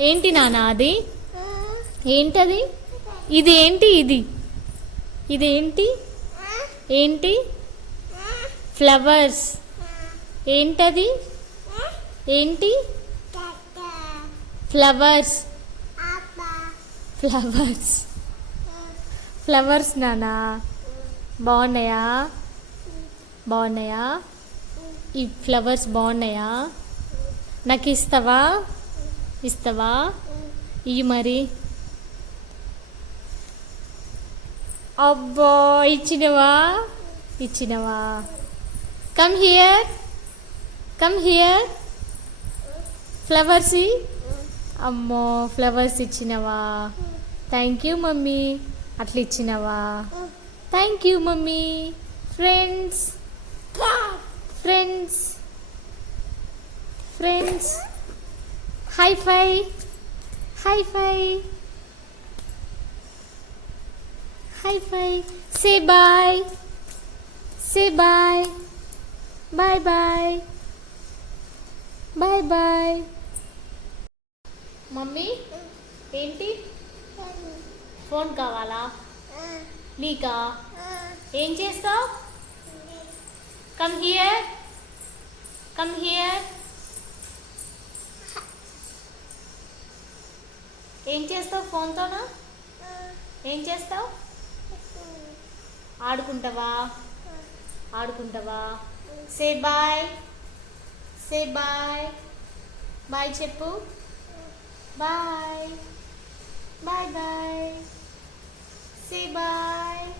ఏంటి నాన్న అది? ఏంటది? ఇది ఏంటి? ఇదేంటి? ఏంటి? ఫ్లవర్స్. ఏంటది? ఏంటి? ఫ్లవర్స్. ఫ్లవర్స్. ఫ్లవర్స్ నానా బాగున్నాయా? బాగున్నాయా? ఈ ఫ్లవర్స్ బాగున్నాయా? నాకు ఇస్తావా? ఇస్తావా? ఇవి మరి. అబ్బా ఇచ్చినవా? ఇచ్చినవా? Come here. Come here. Flowers. అమ్మో ఫ్లవర్స్ ఇచ్చినవా? Thank you mummy. అట్లా ఇచ్చినవా? Thank you mummy. Friends. Friends. Friends. High five. High five. High five. Say bye. Say bye. Bye bye. Bye bye. Mummy ఏంటి? ఫోన్ కావాలా నీకా? ఏం చేస్తావు? Come here. Come here. ఏం చేస్తావు ఫోన్తోనా? ఏం చేస్తావు? ఆడుకుంటావా? ఆడుకుంటావా? Say bye. Say bye. Bye చెప్పు. Bye. Bye bye. Say bye.